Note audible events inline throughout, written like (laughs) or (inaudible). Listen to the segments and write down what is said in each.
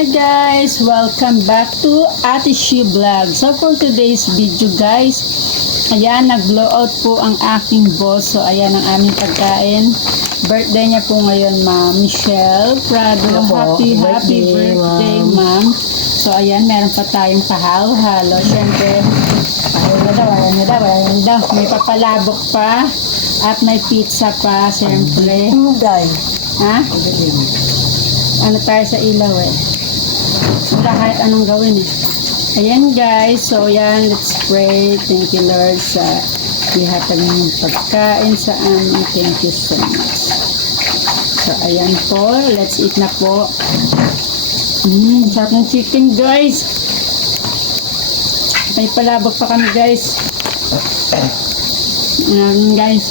Hi guys! Welcome back to Ate She Vlog. So for today's video guys, ayan, nag-blow out po ang aking boss. So ayan ang aming pagkain. Birthday niya po ngayon, Ma'am Michelle Prado. Hello po. Happy, happy Birthday, birthday, Ma'am. So ayan, meron pa tayong pahalo-halo. Siyempre, ayun na daw, ayun na daw, ayun na daw. May papalabok pa. At may pizza pa, siyempre. Hinday. Ha? ano tayo sa ilaw eh. Wala kahit anong gawin eh. Ayan guys, so yan, let's pray. Thank you Lord sa ihatag ng pagkain sa amin. Thank you so much. So ayan po, let's eat na po. Mmm, sarap ng chicken guys. May palabok pa kami guys. Ayan guys.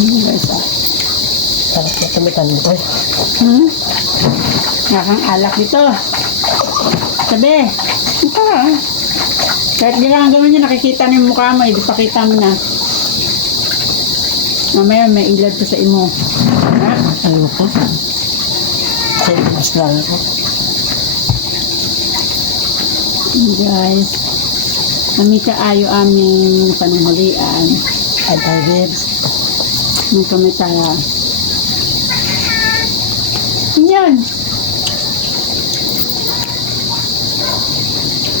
Ayan guys ah. Sarap na tumitan ito. Hmm? Nakang alak dito. Sabi. Ito ah. Kahit ginagawa niya, nakikita na yung mukha mo, hindi pakita mo na. Mamaya may ilad pa sa imo. Ha? Ayoko. Sa ibig lang ako. Guys, kami kaayo aming panunghulian. Ay, tayo, babes. Nung kami tayo. Yan.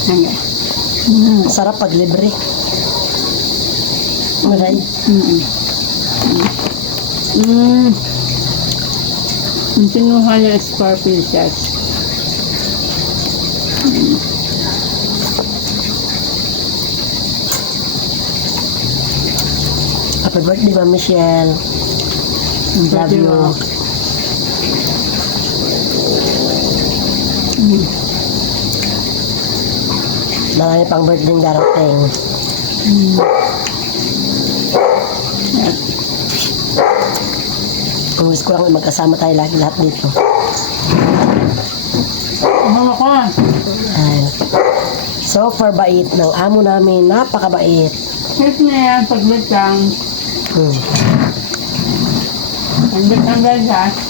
Hangga. Mm, sarap pag libre. Maray. Mm-mm. Mm. Ang kinuha niya is four pieces. Happy birthday, Ma'am Michelle. Love you. Marami pang birthday darating. Mm. Ang wish ko lang magkasama tayo lagi lahat dito. Ano ko? Ay. So far bait ng amo namin. Napakabait. Hit na yan pag lang. Hmm. Ang ganda.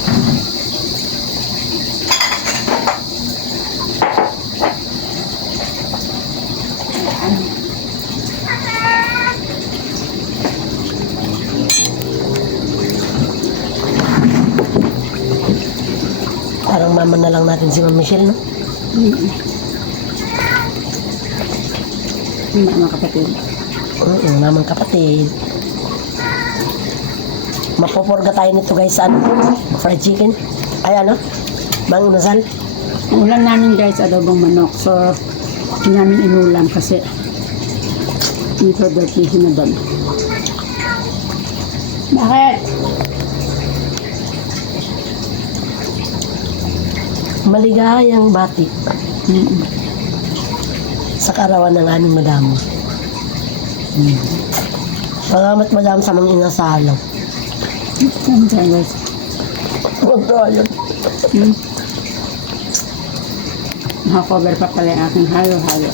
Parang mama na lang natin si Ma'am Michelle, no? Hindi mga kapatid. Oo, namang kapatid. Mapupurga tayo nito guys sa ano? Fried chicken. Ay ano? Mang nasal? Ulam namin guys, adobong manok. So, hindi namin inulam kasi hindi ko birthday sinabag. Bakit? Maligayang bati Mm-mm. sa karawan ng aming madamo. Salamat madam sa mga inasalo. Guys? Huwag tayo. Hmm? Nakakover pa pala yung aking halo-halo.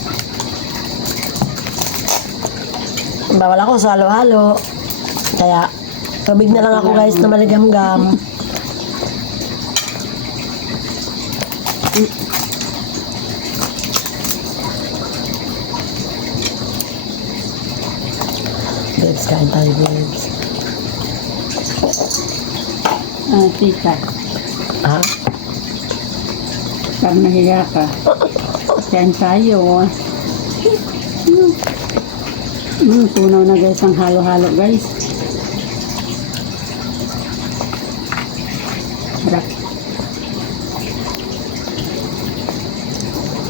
Bawal ako sa halo-halo. Kaya, tubig na lang ako guys na maligam-gam. (laughs) Babes, kain tayo, babes. Ah, tita, Ha? pag nahiya ka, kain tayo. Hmm. Hmm, tunaw na guys ang halo-halo guys.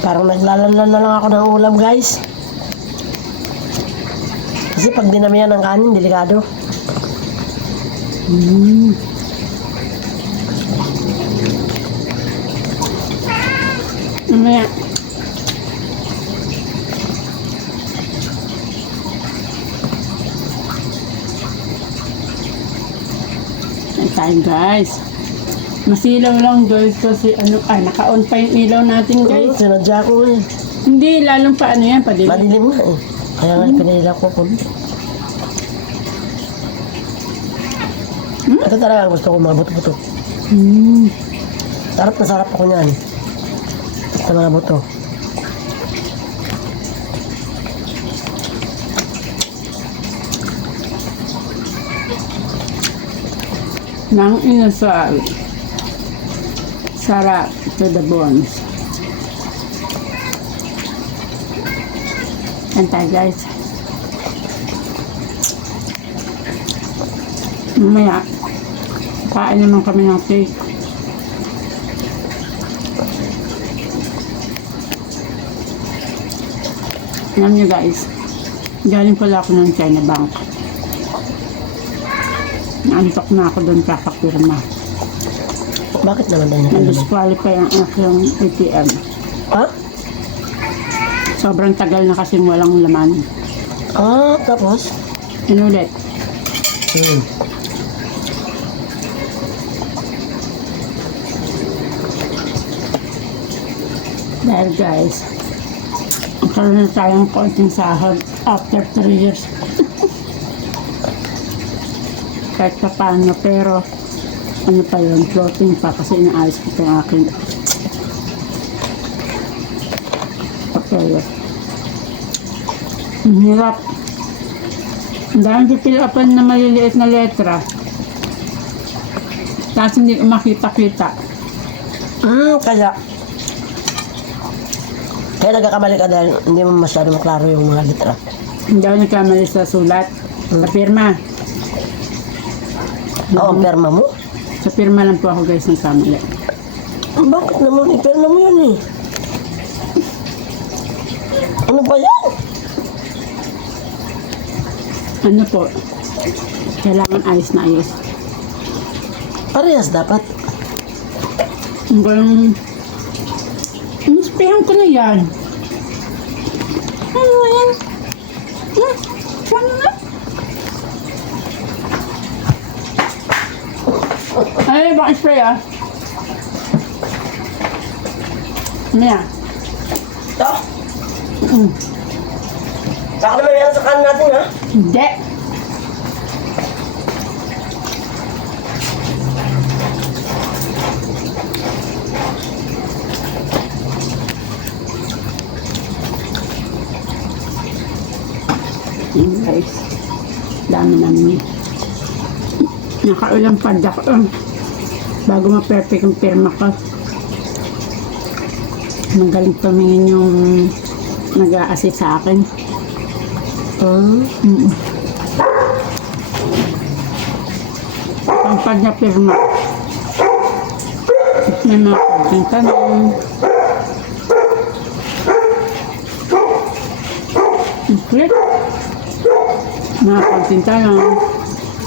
Parang naglalanlan na lang ako ng ulam, guys. Kasi pag dinamihan ng kanin, delikado. Hmm. Mamaya. Ay tayo guys. Masilaw lang guys kasi ano, ah, naka-on pa yung ilaw natin Guys, guys. sinadya ko eh. Hindi, lalong pa ano yan, padilim. Madilim na eh. Kaya nga pinahila ko kunti. Hmm? Ito talaga gusto ko mga buto-buto. Mm. Sarap na sarap ako niyan. Sa mga buto. Nang inasal. Sarap to the bones. Antay guys. Mamaya, kain naman kami ng cake. Alam niyo guys, galing pala ako ng China Bank. Naantok na ako doon kakapirma. Bakit naman tayo nakalala? Na-disqualify ang aking ATM. Ha? Sobrang tagal na kasing walang laman. Ah, tapos? Inulit. Hmm. Dahil guys, karoon na tayong konting sahod after 3 years. (laughs) Kahit pa paano, pero ano pa yun, floating pa kasi inaayos ko itong aking papel. Ang hirap. Ang daming pipilapan na maliliit na letra. Tapos hindi ko makita-kita. Hmm, kaya. Kaya nagkakamali ka dahil hindi mo masyado maklaro yung mga litra. Hindi ako nagkamali sa sulat. Sa pirma. Oo, ang perma mo. Sa pirma lang po ako guys nagkamali. Bakit naman? Iperma mo yan eh. Ano ba yan? Ano po? Kailangan ayos na ayos. Parehas dapat. Ang galing. Naspihan ko na yan. Ano yan? Hmm? Saan na? Ay, baka spray ah. Ano yan? Ito? Mm. Baka naman yan sa kanan natin ha? Hindi. Yun guys. Dami namin. Nakaulang padak. Uh, bago ma-perfect ang pirma ko. Magaling tumingin yung nag-a-assist sa akin. Hmm. Mm. Ang pagna-pirma. May mga konting tanong. Click. Mga tanong.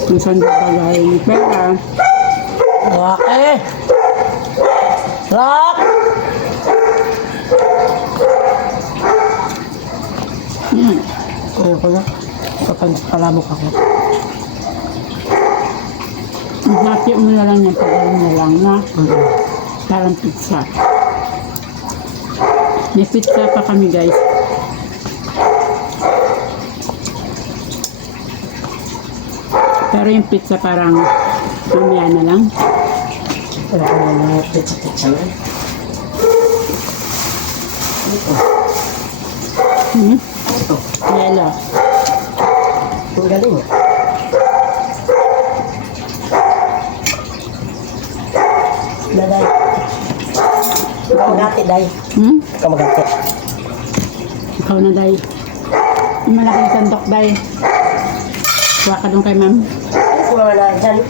Kung saan babagay yung pera. Rock eh! Rock! Yan. Ayun ko na. Papalamok ako. Hati mo na lang yung pagkain na lang na parang pizza. May pizza pa kami guys. Pero yung pizza parang mamaya na lang. Wala ko na pizza-pizza na. Hmm? Ito. Yellow. Ang galing ah. Daday. Kamagati, day. Hmm? Kamagati. Ikaw na, Day. Malaking sandok, Day. Kuha ka doon kay ma'am. Na dyan.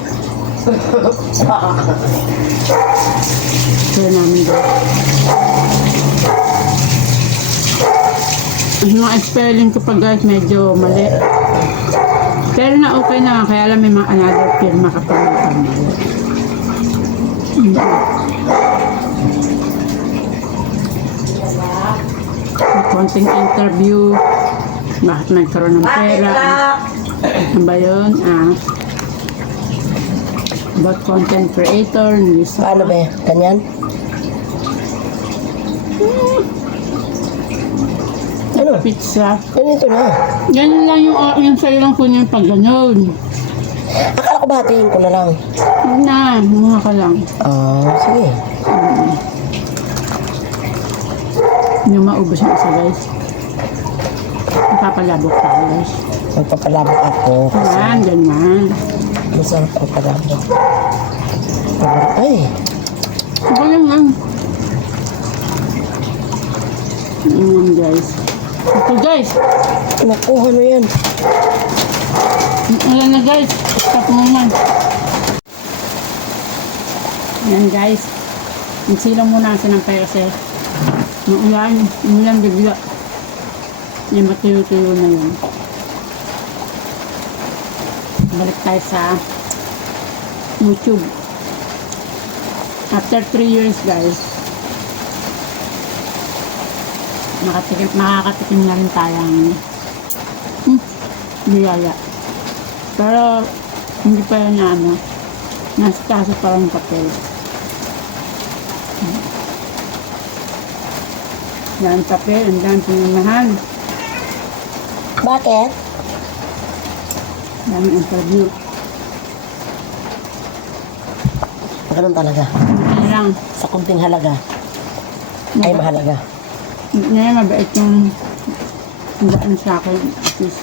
Kaya namin, Day. Yung spelling ko pa guys, medyo mali. Pero na okay na, kaya alam may mga another firma kapag nakamali. May konting interview, bakit nagkaroon ng pera, ano ba yun? Ah, about content creator, news. Paano ba? Ganyan? Ano? Pizza. Ganito na. Ganun lang yung, yung sa'yo lang po niya pag ganun. Akala ko bahatiin ko na lang. Huwag na, muna ka lang. Ah, sige. Yung maubos yung isa guys. Napapalabok tayo guys. Magpapalabok ako kasi Yan, ganyan. Masarap ang palabok. Ay, Ako lang lang. Ayan guys. Ito guys. nakuha na yan. Ayan na guys. Stop mo naman. Ayan guys. Nagsilang muna kasi ng pera kasi nung ulan, umulan bigla. Yung matuyo-tuyo na yun. Balik tayo sa YouTube. After 3 years guys, nakatikim, makakatikim na rin tayong hmm, biyaya. Pero, hindi pa yun na ano, nasa kaso pa lang papel. Hmm. Yan papel, ang dami pinamahan. Bakit? Dami interview. Ganun talaga. Lang, Sa kunting halaga ay mahalaga. ngayon mabait yung yung daan sa akin. At least,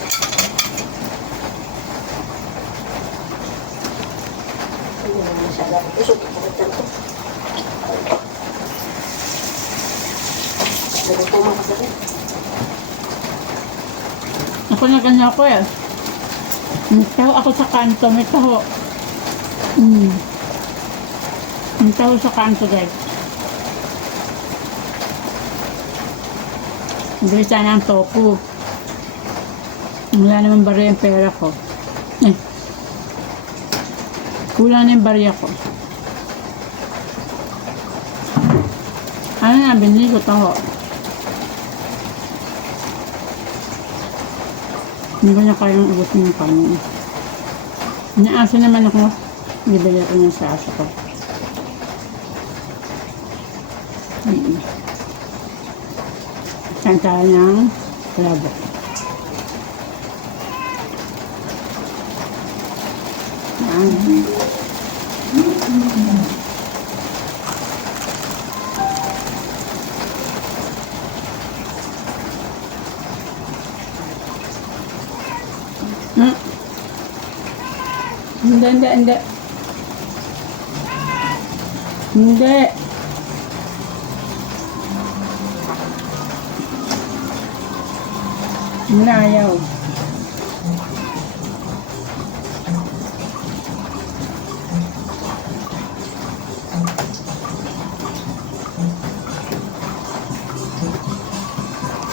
Ako na ganyan ako eh. May taho ako sa kanto, may taho. Mm. May taho sa kanto guys. Hindi sana ang tofu. Wala naman bari ang pera ko. Eh. Kulang na yung barya ko. Ano na, binili ko taho. Hindi ko na kayang ubusin yung kanin. Inaasa naman ako. Bibili ko ng sa asa ko. Mm. Saan tayo ng labo. Yan. Hmm. Hindi, hindi, hindi. Hindi. Ayaw.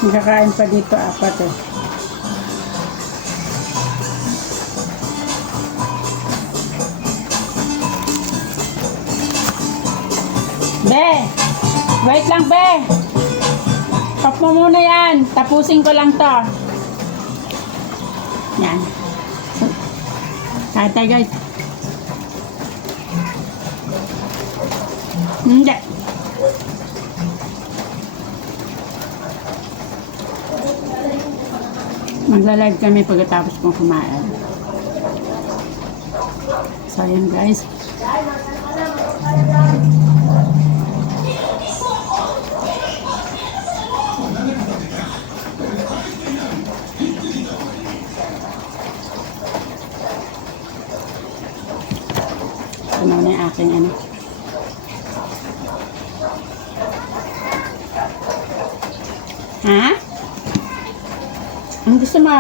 Magkakain pa dito apat eh. Be! Wait lang, Be! Stop mo muna yan. Tapusin ko lang to. Yan. Kaya tayo, guys. Hindi. Magla-live kami pagkatapos kong kumain. So, yan guys. Na yung aking ano. Ha? Ang gusto mo?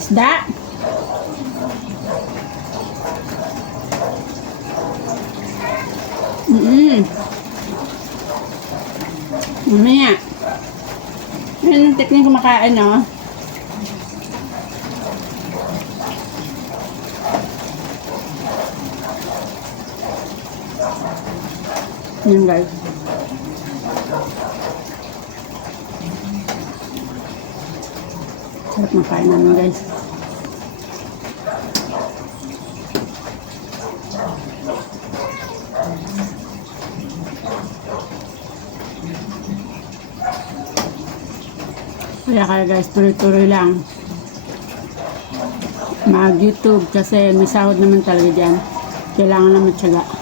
Isda? Mm-mm. Mamaya. Yan ang teknik kumakain, no? Yan guys. Sarap ng kain namin guys. Kaya kaya guys, tuloy-tuloy lang. mag-YouTube kasi may sahod naman talaga dyan. Kailangan naman tiyaga.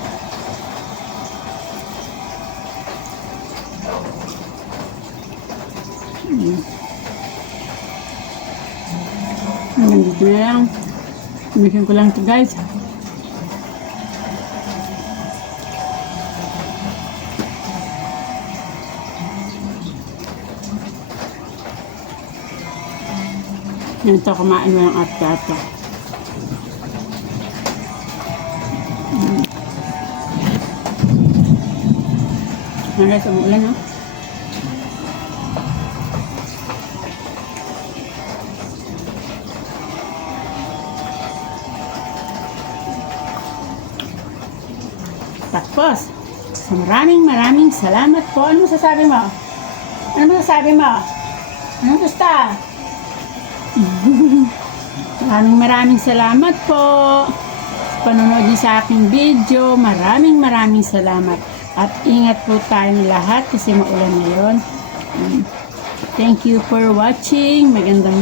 Mission ko lang ito guys. Ito, kumain mo ng at-ato. Ano guys, umuulan no? Tapos, so maraming maraming salamat po. Ano masasabi mo? Ano masasabi mo? Ano gusto? (laughs) Maraming maraming salamat po. Panonood niyo sa aking video. Maraming maraming salamat. At ingat po tayong lahat kasi maulan ngayon. Thank you for watching. Magandang